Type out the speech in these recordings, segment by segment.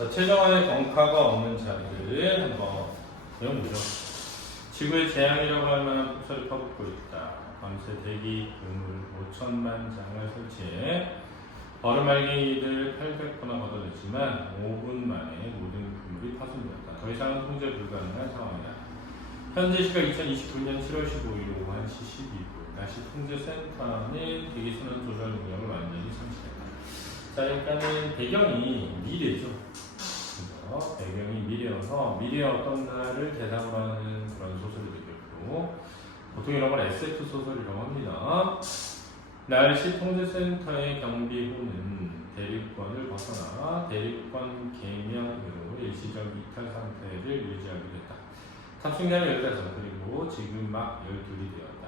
자, 최정화의 벙커가 없는 자리를 한번 배워보죠. 지구의 재앙이라고 할 만한 폭설이 퍼붓고 있다. 밤새 대기 그물 5천만 장을 설치해 얼음알갱이들 800호나 걷어냈지만 5분 만에 모든 그물이 파손되었다. 더 이상은 통제 불가능한 상황이다. 현재 시각 2029년 7월 15일 오후 1시 12분 날씨 통제센터는 대기순환 조절 능력을 완전히 상실했다. 자, 일단은 배경이 미래죠. 그래서 배경이 미래여서 미래의 어떤 날을 대상으로 하는 그런 소설이 되겠고, 보통 이런 걸 SF 소설이라고 합니다. 날씨 통제센터의 경비호는 대륙권을 벗어나 대륙권 개명으로 일시적 이탈 상태를 유지하게 됐다. 탑승자는 15, 그리고 지금 막 12이 되었다.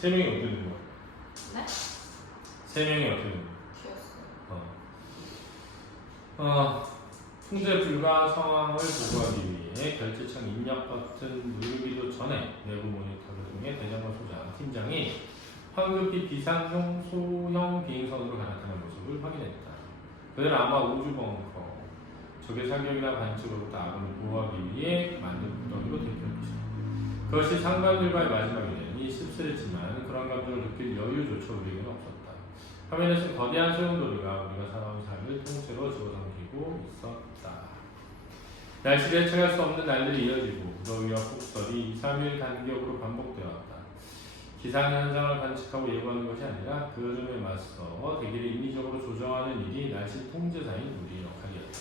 3명이 어떻게 된 거야? 네? 3명이 어떻게 된 거야? 귀였어요. 통제 불가 상황을 보고하기 위해 결제창 입력 버튼 누르기도 전에 내부 모니터를 통해 대장과 소장 팀장이 황급히 비상용 소형 비행선으로 갈아타는 모습을 확인했다. 그들은 아마 우주 벙커, 적의 사격이나 반칙으로부터 아군을 보호하기 위해 만든 구덩이로 대표할 것이다. 그것이 상관들과의 마지막이니 씁쓸했지만 그런 감정을 느낄 여유조차 우리에게는 없었다. 화면에서 거대한 소용돌이가 우리가 살아온 삶을 통째로 집어삼키고 있었다. 날씨를 예측할 수 없는 날들이 이어지고 무더위와 폭설이 2, 3일 간격으로 반복되었다. 기상현상을 관측하고 예보하는 것이 아니라 그 흐름에 맞서 대기를 인위적으로 조정하는 일이 날씨 통제사인 우리의 역할이었다.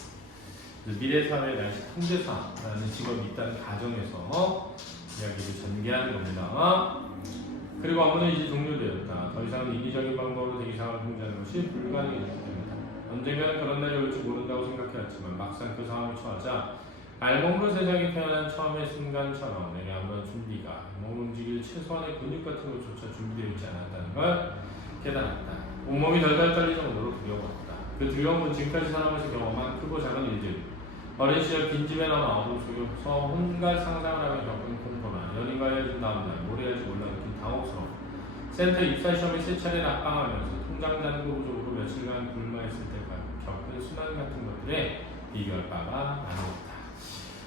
미래 사회 날씨 통제사라는 직업이 있다는 가정에서 이야기를 전개하는 겁니다. 그리고 업무는 이제 종료되었다. 더 이상은 인위적인 방법으로 대기 상황을 통제하는 것이 불가능해졌기 때문이다. 언젠가는 그런 날이 올지 모른다고 생각해왔지만 막상 그 상황을 처하자 알몸으로 세상에 태어난 처음의 순간처럼 내게 한번 준비가 몸을 움직일 최소한의 근육 같은 것조차 준비되어 있지 않았다는 걸 깨달았다. 온몸이 덜덜 떨릴 정도로 두려웠다. 그 두려움은 지금까지 살아오면서 경험한 크고 작은 일들, 어린 시절 빈집에 남아 어둠 속에서 온갖 상상을 하며 겪은 공포나 연인과 헤어진 다음날 뭘 해야 할지 몰라 느낀 당혹스러움, 센터 입사시험에 세 차례 낙방하면서 통장 잔고 부족으로 며칠간 굶어있을 때 겪은 순환 같은 것들에 비교할 바가 아니었다.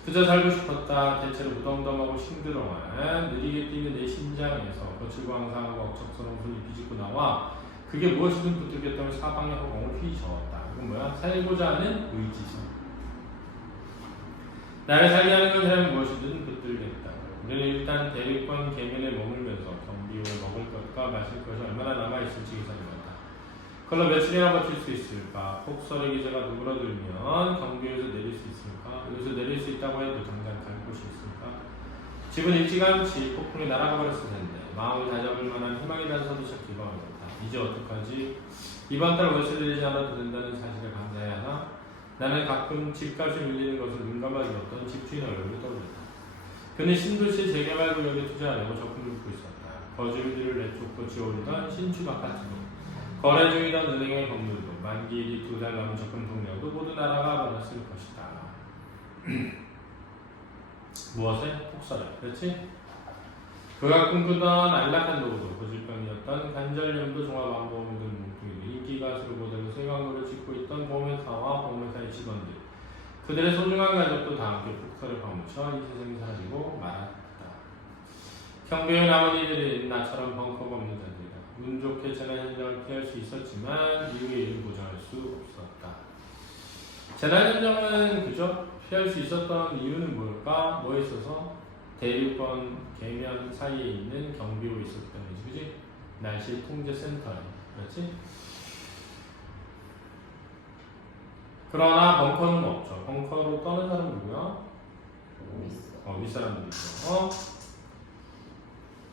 그저 살고 싶었다. 대체로 무덤덤하고 싱드렁한 느리게 뛰는 내 심장에서 거칠고 항상하고 억척스러운 소리 비집고 나와 그게 무엇이든 붙들겠다며 사방의 허공을 휘저었다. 이건 뭐야? 살고자 하는 의지죠. 나를 살게 하는 것이라면 무엇이든 붙들겠다. 우리는 일단 대륙권 계면에 머물면서 경비용을 먹을 것과 마실 것이 얼마나 남아있을지 계산해봤다. 그걸로 며칠이나 버틸 수 있을까? 폭설의 기세가 누그러들면 경비에서 내릴 수 있을까? 여기서 내릴 수 있다고 해도 당장 갈 곳이 있을까? 집은 일찌감치 폭풍이 날아가 버렸을 텐데 마음을 다잡을 만한 희망이 단서도 찾기가 어렵다. 이제 어떡하지? 이번 달 월세 내리지 않아도 된다는 사실에 감사해야 하나? 나는 가끔 집값이 밀리는 것을 민감하게 여겼던 집주인 얼굴을 떠올렸다. 그는 신도시 재개발 구역에 투자하려고 적금을 붓고 있었다. 거주민들을 내쫓고 지어오르던 신축 아파트도 거래 중이던 은행의 건물도 만기일이 2달 남은 적금 통장도 모두 날아가 버렸을 것이다. 무엇에? 폭설에. 그렇지? 그가 꿈꾸던 안락한 노후도 고질병이었던 관절염도 종합안보험 등 뭉뚱이도 인기가수로 모델로서 광고를 짓고 있던 보험회사와 보험회사의 직원들, 그들의 소중한 가족도 다 함께 폭설에 파묻혀 이 세상이 사라지고 말았다. 경비의 나머지들이 나처럼 벙커가 없는 자들이다. 운 좋게 재난 현장을 피할 수 있었지만 이후의 일을 보장할 수 없었다. 재난 현장은 그저 피할 수 있었던 이유는 뭘까? 뭐에 있어서? 대륙권 계면 사이에 있는 경비호에 있었기 때문이지, 그지? 날씨 통제센터에, 그렇지? 그러나 벙커는 없죠. 벙커로 떠는 사람 누구야? 윗사람들이죠.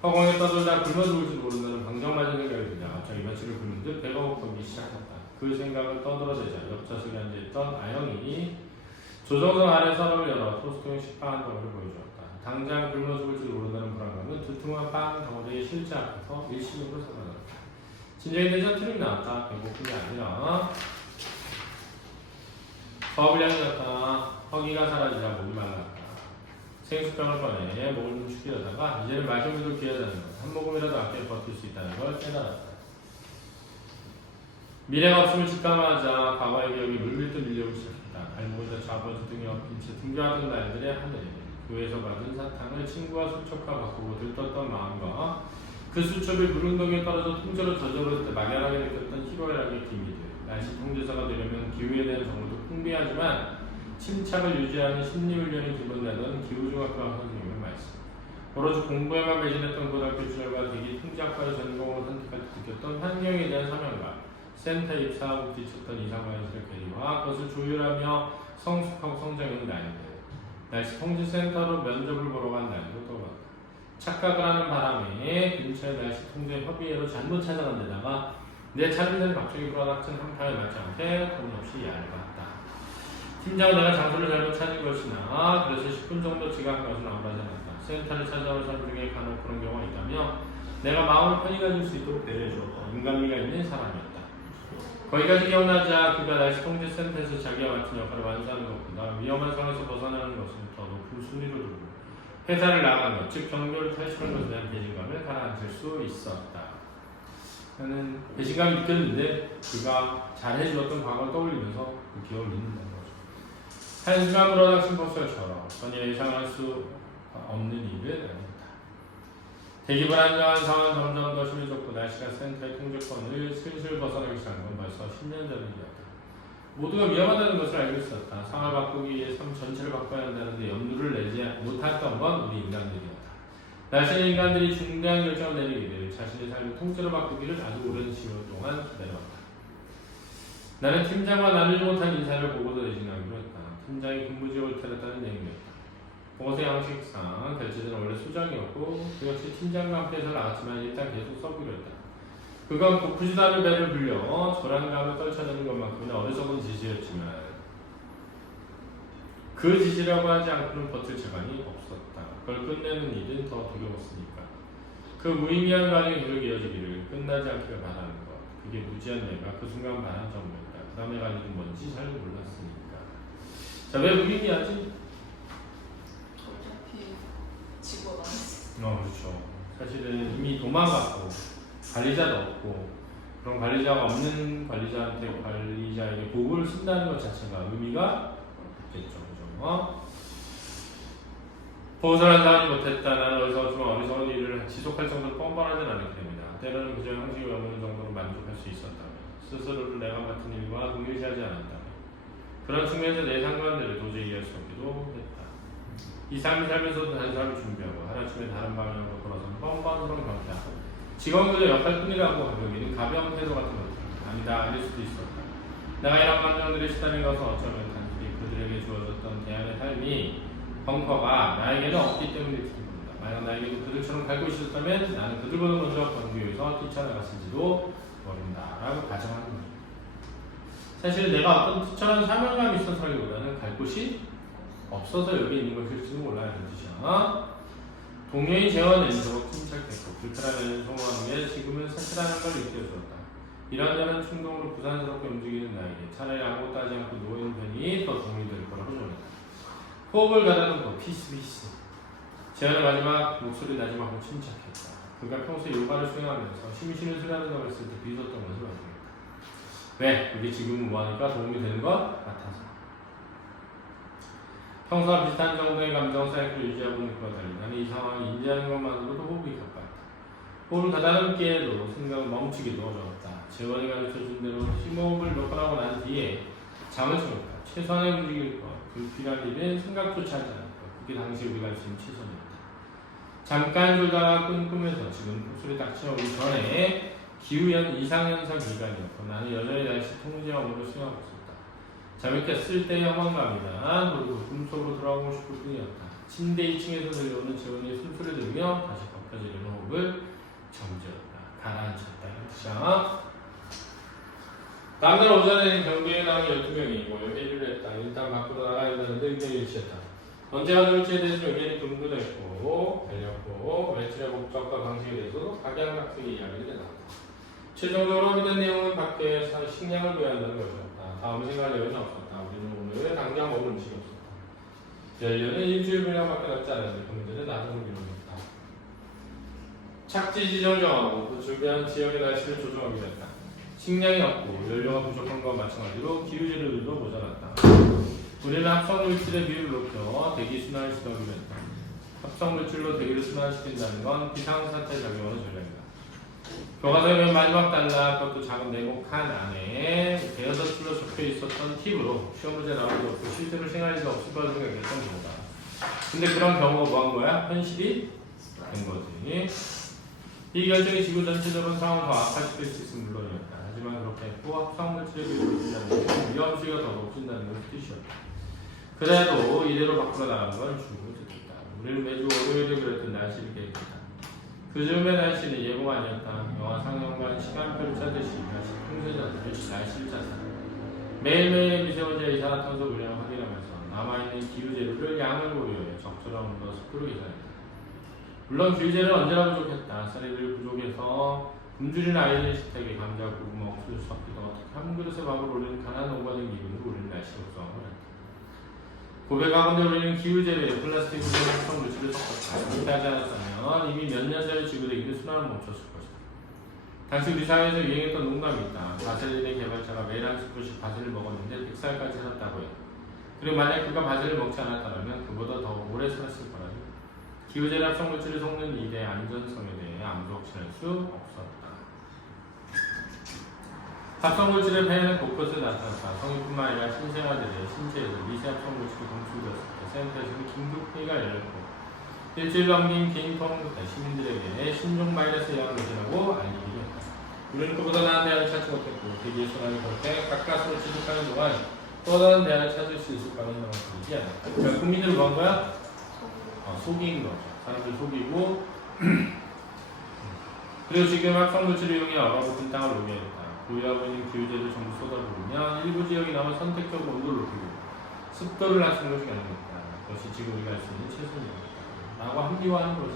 허공에 떠돌다 굶어 죽을지도 모른다는 방정맞은 생각이 들자 갑자기 며칠을 굶은 듯 배가 고프기 시작했다. 그 생각을 떠들어대자 옆좌석에 앉아있던 아영이 조정석 아래 서랍을 열어 토스트용 식빵 한 덩어리를 보여주었다. 당장 굶어 죽을지도 모른다는 불안감은 두툼한 빵 덩어리의 실제 앞에서 일시적으로 사라졌다. 진정이 되자 트림이 나왔다. 배고픔이 아니라 거업을 향해 갔다. 허기가 사라지자 목이 말랐다. 생수병을 꺼내 목을 좀 축이려다가 이제는 마시면도 귀하다는 것, 한 모금이라도 아껴 버틸 수 있다는 걸 깨달았다. 미래가 없음을 직감하자 과거의 기억이 물밀듯 밀려오기 시작했다. 발목에다 아버지 등에 엎인 채 등교하던 날들의 하늘에 교회에서 받은 사탕을 친구와 수첩과 바꾸고 들떴던 마음과 그 수첩이 물운동에 떨어져 통째로 젖어버릴 때 막연하게 느꼈던 희로애락의 기미들. 날씨 통제사가 되려면 기후에 대한 정보도 풍부하지만 침착을 유지하는 심리훈련이 기본이라던 기후중학과 선생님의 말씀. 오로지 공부에만 매진했던 고등학교 시절과 대기 통제학과의 전공을 선택할 때 느꼈던 환경에 대한 사명감, 센터 입사하고 부딪혔던 이상과의 괴리와 그것을 조율하며 성숙하고 성장하는 나이들, 날씨 통제센터로 면접을 보러 간 날도 떠올랐다. 착각을 하는 바람에 근처의 날씨 통제 협의회로 잘못 찾아간 데다가 내 차비선이 갑자기 불어닥친 한탕에 맞지 않게 터무니없이 얇았다. 팀장은 내가 장소를 잘못 찾은 것이나 그래서 10분 정도 지각한 것은 아무렇지 않았다. 센터를 찾아온 사람 중에 간혹 그런 경우가 있다며 내가 마음을 편히 가질 수 있도록 배려해주었다. 인간미가 있는 사람이었다. 거기까지 기억나자 그가 날씨 통제센터에서 자기와 같은 역할을 완수하는 것보다 위험한 상황에서 벗어나는 것을 더 높은 순위로 두고 회사를 나가는 것, 즉 경로를 탈출한 것에 대한 배신감을 가라앉힐 수 있었다. 나는 배신감이 느꼈는데 그가 잘해주었던 과거를 떠올리면서 그 기억을 잊는다는 거죠. 한순간 불어닥친 폭설처럼 전혀 예상할 수 없는 일을 아닙니다. 대기 불안정한 상황은 점점 더 심해졌고 날씨가 센터의 통제권을 슬슬 벗어나기 시작한 건 벌써 10년 전 일이었다. 모두가 위험하다는 것을 알고 있었다. 상황을 바꾸기 위해 삶 전체를 바꿔야 한다는데 염두를 내지 못했던 건 우리 인간들이었다. 날씨는 인간들이 중대한 결정을 내리기를 자신의 삶을 통째로 바꾸기를 아주 오랜 시간 동안 기다려왔다. 나는 팀장과 나누지 못한 인사를 보고도 대신하기로 했다. 팀장이 근무지역을 탈했다는 내용이었다. 보고서 양식상 결제는 원래 수정이었고 그 역시 팀장과 함께 해서 나갔지만 일단 계속 써보기로 했다. 그건 고프지도 않은 배를 불려 불안감을 떨쳐내는 것만큼은 어리석은 짓이었지만 그 짓이라고 하지 않고는 버틸 재간이 없었다. 그걸 끝내는 일은 더 두려웠으니까. 그 무의미한 과정이 계속 이어지기를 끝나지 않기를 바라는 것. 그게 무지한 내가 그 순간 바란 점이었다. 그 다음에 갈 일은 뭔지 잘 몰랐으니까. 자, 왜 무의미하지? 어차피 지고 나왔어. 그렇죠. 사실은 이미 도망갔고 관리자도 없고 그런 관리자가 없는 관리자한테 관리자에게 보고를 쓴다는 것 자체가 의미가 없겠죠. 그죠? 보고서를 한다지 못했다. 나는 어리석은 일을 지속할 정도로 뻔뻔하진 않게 됩니다. 때로는 그저 형식이 없는 정도로 만족할 수 있었다면 스스로를 내가 맡은 일과 동일시하지 않았다면 그런 측면에서 내 상관들을 도저히 이해할 수 없기도 했다. 이 삶을 살면서도 다른 삶을 준비하고 하루아침에 다른 방향으로 돌아서는 뻔뻔스러운 경태하고 직원들의 역할뿐이라고 여기는 가벼운 태도 같은 것들 아니다 아닐 수도 있었다. 내가 이런 감정들에 시달린 것은 어쩌면 단순히 그들에게 주어졌던 대안의 삶이 벙커가 나에게는 없기 때문일지도 모른다. 만약 나에게도 그들처럼 갈 곳이 있었다면 나는 그들보다 먼저 경기에서 뛰쳐나갔을지도 모른다 라고 가정하는 거죠. 사실 내가 어떤 특별한 사명감이 있어서라기보다는 갈 곳이 없어서 여기 있는 것일지도 몰라야 하는 뜻이야. 동료인 재원은 더욱 침착했고 불편함에는 성공하는 게 지금은 사치라는 걸 느껴주었다. 이런저런 충동으로 부산스럽게 움직이는 나에게 차라리 아무것도 하지 않고 누워있는 편이 더 도움이 될 거라고 생각했다. 호흡을 가다듬고 피스. 재현의 마지막 목소리 나지막하고 침착했다. 그가 평소에 요가를 수행하면서 심히 쉬는 소리하는 했을 때 비웃었던 것을 발견했다. 왜? 그게 지금은 뭐하니까 도움이 되는 것 같아서. 평소와 비슷한 정도의 감정 사이클을 유지하고 있는 것과 달리 나는 이 상황을 인지하는 것만으로도 호흡이 가깝다. 호흡을 가다듬게 해도 생각을 멈추기도 어려웠다. 재원이 가르쳐준 대로 심호흡을 몇 번 하고 난 뒤에 잠을 청했다. 최소한의 움직일 것, 불필요한 일은 생각조차 하지 않을 것. 그게 당시 우리가 할 수 있는 최선이었다. 잠깐 졸다가 꿈꾸면서 지금 목소리 딱 채우기 전에 기후현 이상현상 기간이었고 나는 여전히 날씨 통제와 업무를 수행하고 있었다. 잠이 깼을 때의 허망감이나 그리고 꿈속으로 돌아오고 싶을 뿐이었다. 침대 2층에서 들려오는 재원이의 숨소리 들으며 다시 꺾여지는 호흡을 정지했다. 가라앉혔다. 자, 다음날 오전에는 경기에 나온 12명이 모여 회의를 했다. 일단 밖으로 나가야 된다는데 의견이 일치했다. 언제 가져올지에 대해서 의견이 분분했고 달렸고 외출의 목적과 방식에 대해서도 각양각색의 이야기를 해놨다. 최종적으로 합의된 내용은 밖에서 식량을 구해야 한다는 것이었다. 다음 생각할 여유는 없었다. 우리는 오늘 당장 먹을 음식이 없었다. 연료는 일주일 분량밖에 남지 않았는데 그 문제는 나중을 미루었다. 착지 지정 정하고 그 준비한 지역의 날씨를 조정하기로 했다. 식량이 없고 연료가 부족한 것과 마찬가지로 기후재료들도 모자랐다. 우리는 합성물질의 비율을 높여 대기순환을 시도하기로 했다. 합성물질로 대기를 순환시킨다는 건 비상사태 작용하는 전략이다. 교과서의 맨 마지막 단락, 그것도 작은 네모 칸 안에 대여섯 줄로 적혀 있었던 팁으로 시험 문제 나오기도 없고 실제로 생활에서 없을 거라 생각했던 거다. 근데 그런 경우가 뭐 한 거야? 현실이 된 거지. 이 결정이 지구 전체적으로 상황을 더 악화시킬 수 있으면 물론이었다. 하지만 그렇게 했고 합성물질의 비율을 높인다는 것은 위험수위가 더 높아진다는 것을 뜻이었다. 그래도 이대로 밖으로 나가는 건 충분히 좋겠다. 우리는 매주 월요일에 그랬던 날씨를 계획했다. 그 즈음의 날씨는 예고가 아니었다. 영화 상영관 시간표를 짜듯이 날씨를 짰다. 매일매일의 미세먼지와 이산화탄소 물량을 확인하면서 남아있는 기후재료를 양을 고려해 적절한 온도와 습도를 계산했다. 물론 기후재료는 언제나 부족했다. 쌀이를 부족해서 굶주린 아이들의 식탁에 감자, 고구마, 옥수수 섞기 등 어떻게 한 그릇의 밥을 올리는 가난한 오가는 기분으로 우리는 날씨를 걱정을 했다. 고백하건대 우리는 기후재료에 플라스틱 분해 합성물질을 섞었다. 그렇게 하지 않았다면 이미 몇 년 전에 지구대기는 순환을 멈췄을 것이다. 당시 우리 사회에서 유행했던 농담이 있다. 바셀린의 개발자가 매일 한 스푼씩 바셀을 먹었는데 100살까지 살았다고 해. 그리고 만약 그가 바셀을 먹지 않았다면 그보다 더 오래 살았을 거라고. 기후재료 합성물질을 섞는 일의 안전성에 대해 아무도 확신할 수 없었다. 합성물질의 폐해는 곳곳에 나타났다. 성인뿐만 아니라 신생아들의 신체에서 미세 합성물질이 검출되었을 때 센터에서는 긴급 회의가 열렸고 일주일 넘긴 개인통 시민들에게 신종 바이러스 예방을 의존하고 알리기로 했다. 우리는 그보다 나은 대안을 찾지 못했고 대기의 순환을 그렇게 가까스로 지속하는 동안 또 다른 대안을 찾을 수 있을 가능성을 보이지 않았다. 그러니까 국민들을 뭐 한 거야? 속인 거죠. 사람들 속이고 그리고 지금 합성물질을 이용해 얼어붙은 땅을 녹여냈다. 보유하고 있는 기후재를 전부 쏟아부으면 일부 지역이 남아 선택적으로 온도를 높이고 습도를 낮추는 것이 가능했다. 그것이 지금 우리가 할 수 있는 최선이었다. 라고 합리화하는 거지.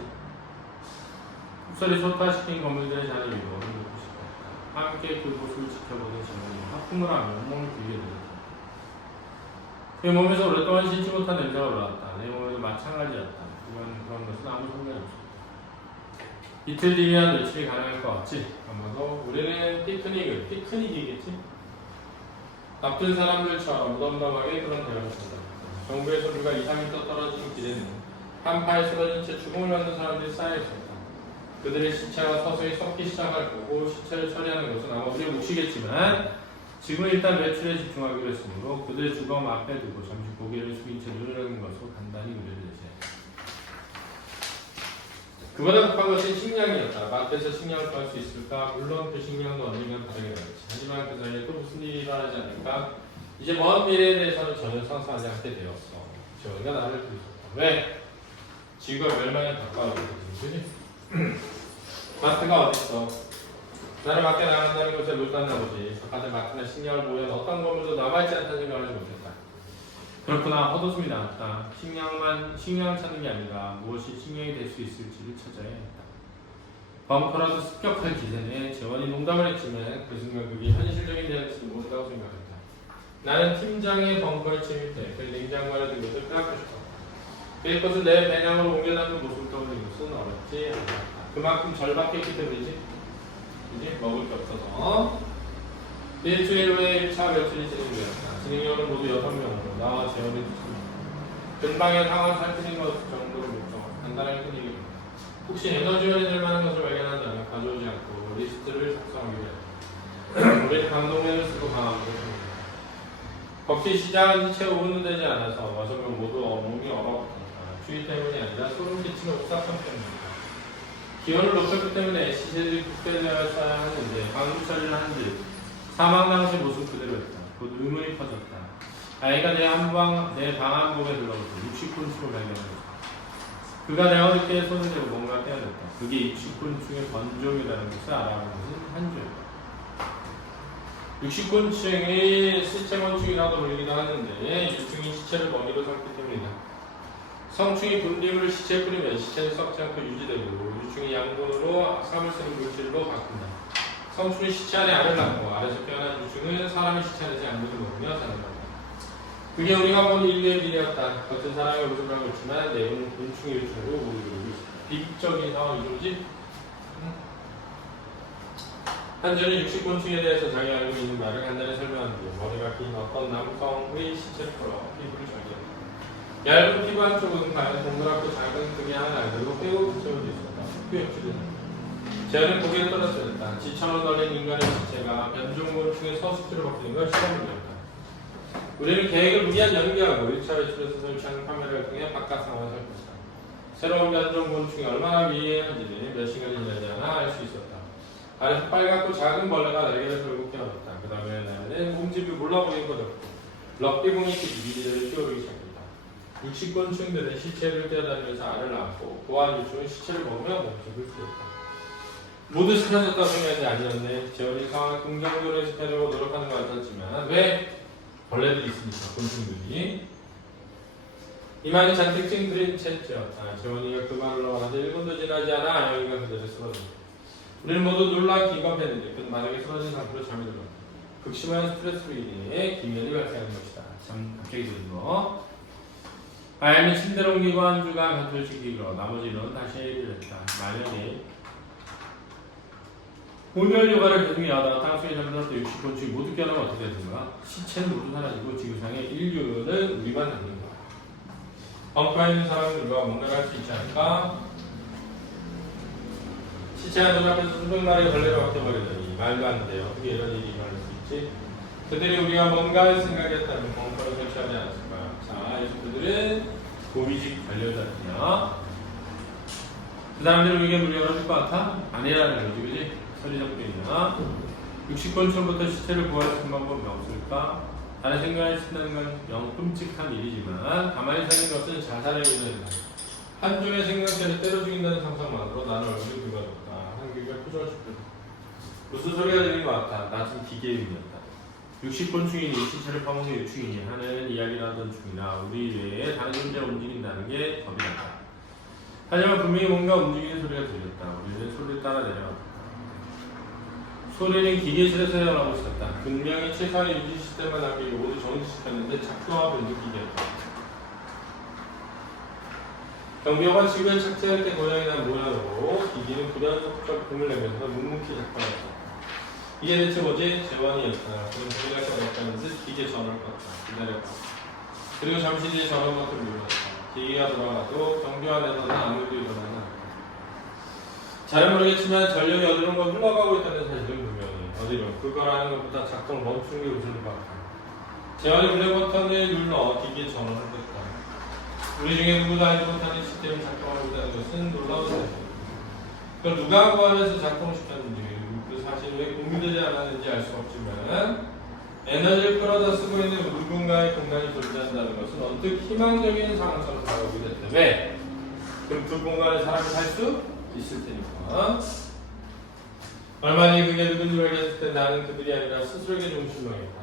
흡설이 초토화시킨 건물들의 잔을 위로 흔들고 싶었다. 함께 그 모습을 지켜보는 직원이 하품을 하며 온몸을 들게 되었다. 그의 몸에서 오랫동안 씻지 못한 냄새가 올라왔다. 내 몸에도 마찬가지였다. 그런 것은 아무 상관이 없었다. 이틀 뒤에야 며칠이 가능할 것 같지? 아마도 우리는 피크닉이겠지? 나쁜 사람들처럼 무덤덤하게 그런 대화를 한다. 정부에서 우리가 2~3m 떨어진 길에는 한파에 쏟아진 채 죽음을 맞는 사람들이 쌓여있었다. 그들의 시체가 서서히 썩기 시작할 거고 시체를 처리하는 것은 아마 우리의 몫이겠지만 지금 일단 매출에 집중하기로 했으므로 그들의 주검 앞에 두고 잠시 고개를 숙인 채 눈을 하는 것으로 간단히 우려를 제시했다. 그보다 급한 것은 식량이었다. 마트에서 식량을 구할 수 있을까? 물론 그 식량도 언젠간 다르게 나겠지. 하지만 그 사이에 또 무슨 일이 일어나지 않을까? 이제 먼 미래에 대해서는 전혀 상상하지 않게 되었어. 저희가 나를 부르셨다. 왜? 지구가 멸망에 가까워지거든. 그지? 마트가 어딨어? 나를 밖에 나간다는 것에 못났나 보지. 바깥에 마트나 식량을 보면 어떤 건물도 남아있지 않다는 생각을 하지 못했다. 그렇구나. 헛웃음이 나왔다. 식량을 찾는 게 아니라 무엇이 식량이 될 수 있을지를 찾아야 했다. 벙커라도 습격할 기세에 재원이 농담을 했지만 그 순간 그게 현실적인 대안일지도 모른다고 생각했다. 나는 팀장의 벙커에 침입해 그 냉장고에 든 것을 빼앗고 싶었다. 그의 것을 내 배낭으로 옮겨 담는 모습을 떠올리는 것은 어렵지 않았다. 그만큼 절박했기 때문이지. 그지? 먹을 게 없어서. 일주일 후에 1차 며칠이 진행되었다. 진행료는 모두 6명으로 나와 재원이 투입니다. 근방의 상황을 살피는 것 정도로 목적한 간단하게 큰 얘기입니다. 혹시 에너지원이 될 만한 것을 발견한다면 가져오지 않고 리스트를 작성하기로 했다. 우리는 강동면을 쓰고 강함으로 씁니다. 걷기 시작한 지 채 5분도 되지 않아서 6명 모두 몸이 얼어붙었다. 추위 때문이 아니라 소름 끼치는 옥삭함 때문입니다. 기온을 높였기 때문에 시세들이 국대되어야 하는데 방금 처리를 한 듯 사망 당시 모습 그대로였다. 곧 의문이 퍼졌다. 아이가 내 방 한복에 들러붙어 60곤충을 발견했다. 그가 내 어깨에 손을 대고 뭔가 떼어냈다. 그게 60곤충의 번종이라는 것을 알아보는 것은 한조였다. 60곤충이 시체곤충이라도 불리기도 하는데 유충이 시체를 먹이로 삼기 때문이다. 성충이 분비물을 시체에 뿌리면 시체는 썩지 않고 유지되고 유충이 양분으로 쌈을 쓰는 물질로 바꾼다. 성충이 시체 안에 알을 낳고 알에서 깨어난 유충은 사람의 시체 안에서 양분을 먹으며 사는 것이다. 그게 우리가 본 인류의 미래였다. 겉은 사람의 모습을 하고 있지만 내부는 곤충의 유충으로 모두 이루고 있다. 비극적인 상황이지. 한주는 60곤충에 대해서 자기가 알고 있는 말을 간단히 설명한 뒤 머리가 긴 어떤 남성의 시체를 풀어 피부를 절개했다. 얇은 피부 한쪽은 과연 동그랗고 작은 크기 한 알들로 빼고 붙여져 있었다. 후역질이다. 재현은 고개를 떨어뜨렸다. 지천으로 널린 인간의 시체가 변종곤충의 서식지로 바뀌는 걸 실험을 했다. 우리는 계획을 무리한 연기하고 1차 외출에서 설치한 카메라를 통해 바깥 상황을 살폈다. 새로운 변종곤충이 얼마나 미해한지는 몇 시간이 지나지 않아 알 수 있었다. 아래서 빨갛고 작은 벌레가 날개를 걸고 깨어났다. 그 다음에 나는 몸집이 몰라 보이는 것 없고 럭비공이 미리를 뛰어오르기 시작했다. 육식곤충들은 시체를 뛰어다니면서 알을 낳고 보안 유충은 시체를 먹으며 몸집을 키웠다. 모두 사라졌다고 생각하지 아니었네. 재원이 상황을 긍정적으로 해석하려고 노력하는 것 같았지만 왜? 벌레들이 있으니까 곤충들이 이만희 잔뜩 찡그린 채였다. 재원이가 그 말로 하는데 1분도 지나지 않아 영희가 그대로 쓰러졌다. 우리는 모두 놀라 기겁했는데 그는 바닥에 쓰러진 상태로 잠이 들었다. 극심한 스트레스로 인해 기면이 발생한 것이다. 참 갑자기 드는 거. 아야는 침대로 옮기고 한 주간 곁을 지키기로 나머지는 다시 얘기를 했다. 만약에 온열 요가를 계속 하다가 땅속에 잠들었던 60곤충이 모두 깨어나면 어떻게 되는가? 시체는 모두 사라지고 지구상의 인류는 우리만 남는 거야. 벙커에 있는 사람들과 뭔가를 할 수 있지 않을까? 시체가 눈앞에서 수백 마리의 벌레가 바뀌어버리더니 말도 안 돼요. 어떻게 이런 일이 일어날 수 있지? 그들이 우리가 뭔가를 생각했다면 벙커를 설치하지 않았을까요? 자, 여기서 그들은 고위직 관료자들이야. 그 사람들은 우리에게 물이 열어줄 것 같아? 아니라는 거지, 그지? 소리 잡고 있나? 60곤충부터 시체를 구할 수 있는 방법이 없을까? 다른 생각을 쓴다는 건 영 끔찍한 일이지만 가만히 사는 것은 자살의 의도이다. 한중의 생명체를 때려 죽인다는 상상만으로 나는 얼굴이 붉어졌다. 한국의 표정을 춥다. 무슨 소리가 들린 것 같아. 나 지금 기계음이었다. 60곤충이니 시체를 파먹는 유충이니 하는 이야기를 하던 중이나 우리 뇌에 다른 존재가 움직인다는 게 겁이 난다. 하지만 분명히 뭔가 움직이는 소리가 들렸다. 우리는 소리를 따라 내려갔다. 소리는 기계실에서 헤어나오고 있었다. 분명히 최소한의 유지 시스템만 남기고 모두 정지시켰는데 작동하고 있는 기계였다. 경비원과 지구에 착지할 때 고장이 난 모양으로 기기는 불연속적 공을 내면서 묵묵히 작동했다. 이게 대체 뭐지? 재원이었다. 그럼 우리가 생각하는 듯 기계 전원을 껐다. 기다렸다. 그리고 잠시 뒤에 전원 버튼을 눌렀다. 기계가 돌아가도 경비원에서는 아무 일도 일어나지 않았다. 잘은 모르겠지만 전력이 어디론가 흘러가고 있다는 사실은 분명히 어디로 그거라는 것보다 작동을 멈춘 게 우선인 것 같다. 재원이 블랙 버튼을 눌러 기기의 전원을 껐다. 우리 중에 누구도 알지 못하는 시스템이 작동하고 있다는 것은 놀라운 사실이다. 그걸 누가 구하면서 작동시켰는지 그 사실이 왜 공유되지 않았는지 알 수 없지만 에너지를 끌어다 쓰고 있는 누군가의 공간이 존재한다는 것은 언뜻 희망적인 상황처럼 다가오게 됐다. 왜? 그럼 그 공간에 사람이 살 수 있을 테니까. 얼마 뒤 그게 누군지 알겠을 때 나는 그들이 아니라 스스로에게 좀 실망했다.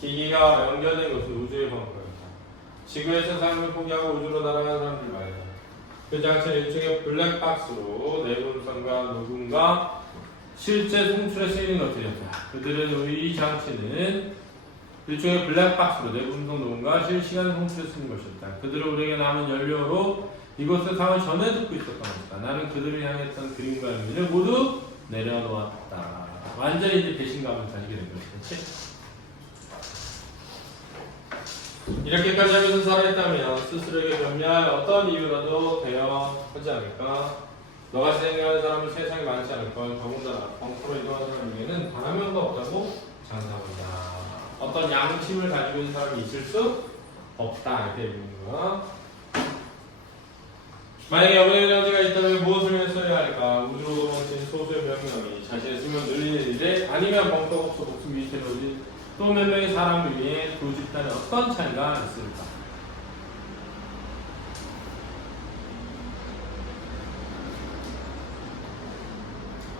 기기가 연결된 것은 우주의 방법이었다. 지구에서 삶을 포기하고 우주로 날아가는 사람들 말이다. 그 장치는 일종의 블랙박스로 내분선과 녹음과 실제 송출에 쓰이는 것들이었다. 그들은 이 장치는 일종의 블랙박스로 내분선 녹음과 실시간 송출에 쓰는 것이었다. 그들은 우리에게 남은 연료로 이곳을 상을 전해 듣고 있었던 것이다. 나는 그들을 향했던 그림과 의미를 모두 내려놓았다. 완전히 이제 배신감을 가지게 된 것이지. 이렇게까지 하면서 살아있다면 스스로에게 변미할 어떤 이유라도 되어 하지 않을까? 너가 생각하는 사람은 세상에 많지 않을 걸. 더군다나 벙커로 이동하는 사람에게는 단 한 명도 없다고 장담한다. 어떤 양심을 가지고 있는 사람이 있을 수 없다. 이렇게 얘기하는 거야. 만약에 영혼의 에너지가 있다면 무엇을 위해 써야 할까? 우주로 도망친 소수의 명령이 자신의 수명 늘리는 일에 아니면 벙커 없어 목숨 위태로 오진 또 몇 명의 사람을 위해 두 집단에 어떤 차이가 있을까?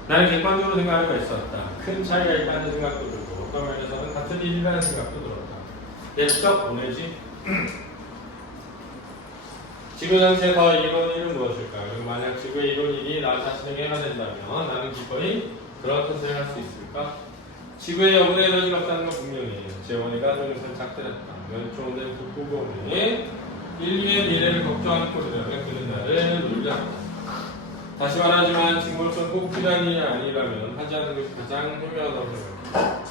나는 객관적으로 생각할 수 있었다. 큰 차이가 있다는 생각도 들고 어떤 면에서는 같은 일이라는 생각도 들었다. 내적 보내지? 지구 전체의 더 이로운 일은 무엇일까? 그리고 만약 지구의 이로운 일이 나 자신에게 해가 된다면 나는 기꺼이 그런 선택을 할 수 있을까? 지구에 영혼의 에너지가 없다는 건 분명해요. 재원이가 종이선 작들했다. 멸종된 북부공이 인류의 미래를 걱정하는 꼴이라면 그는 나를 놀렸다. 다시 말하지만 직무로서는 꼭 필요한 일이 아니라면 하지 않는 것이 가장 현명하다고 생각합니다.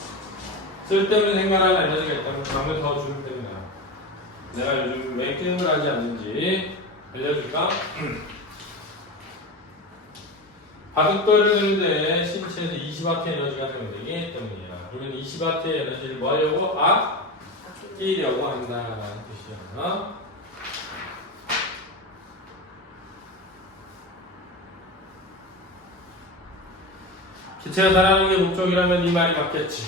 쓸데없는 생각할 에너지가 있다면 다음에 더 주면 됩니다. 내가 요즘 왜 게임을 하지 않는지 알려줄까? 바둑돌을 하는데 신체에서 20W 에너지가 사용되기 때문이야. 그러면 20W 에너지를 뭐 하려고? 끼려고 한다라는 뜻이야. 기체가 살아가는 게 목적이라면 이 말이 맞겠지.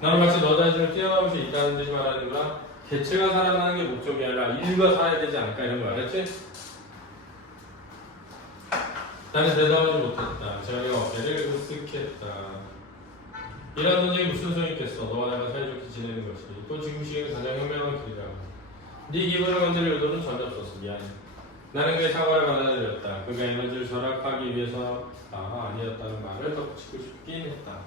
나는 마치 너 자신을 뛰어넘을 수 있다는 듯이 말하는 거야. 개체가 살아가는 게 목적이 아니라 인류가 살아야 되지 않을까 이런 거 알았지? 나는 대답하지 못했다. 저희가 어깨를 으쓱했다. 이런 논쟁이 무슨 소용이 있겠어. 너와 내가 사이좋게 지내는 것이. 또 지금 시기에 가장 현명한 길이라고. 네 기분을 건드릴 의도는 전혀 없었어. 미안해. 나는 그의 사과를 받아들였다. 그가 에너지를 절약하기 위해서가 아니었다는 말을 덧붙이고 싶긴 했다.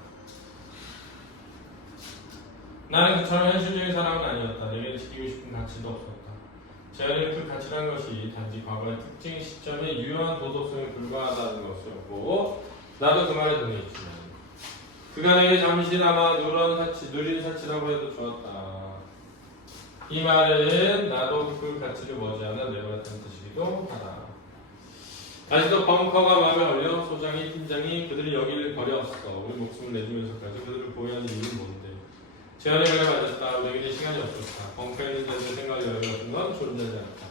나는 그처럼 현실적인 사람은 아니었다. 내게 지키고 싶은 가치도 없었다. 재현은 그 가치라는 것이 단지 과거의 특정 시점에 유효한 도덕성에 불과하다는 것이었고 나도 그 말에 동의했지만 그가 내게 잠시나마 누린 사치라고 해도 좋았다. 이 말은 나도 그 가치를 머지않아 내버렸다는 뜻이기도 하다. 아직도 벙커가 마음에 걸려 소장이 팀장이 그들이 여기를 버렸어. 우리 목숨을 내주면서까지 그들을 보호하는 이유는 뭔데? 재현의 말에 맞았다. 우리에게 시간이 없었다. 벙커에 있는 자들의 생각이 여유 같은 건 존재하지 않다.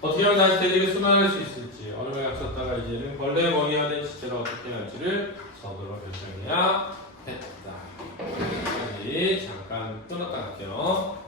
어떻게 하면 다시 대지가 순환할 수 있을지 얼음에 갇혔다가 이제는 벌레의 먹이가 된 시체를 어떻게 할지를 서둘러 결정해야 했다. 여기까지 잠깐 끊었다 갈게요.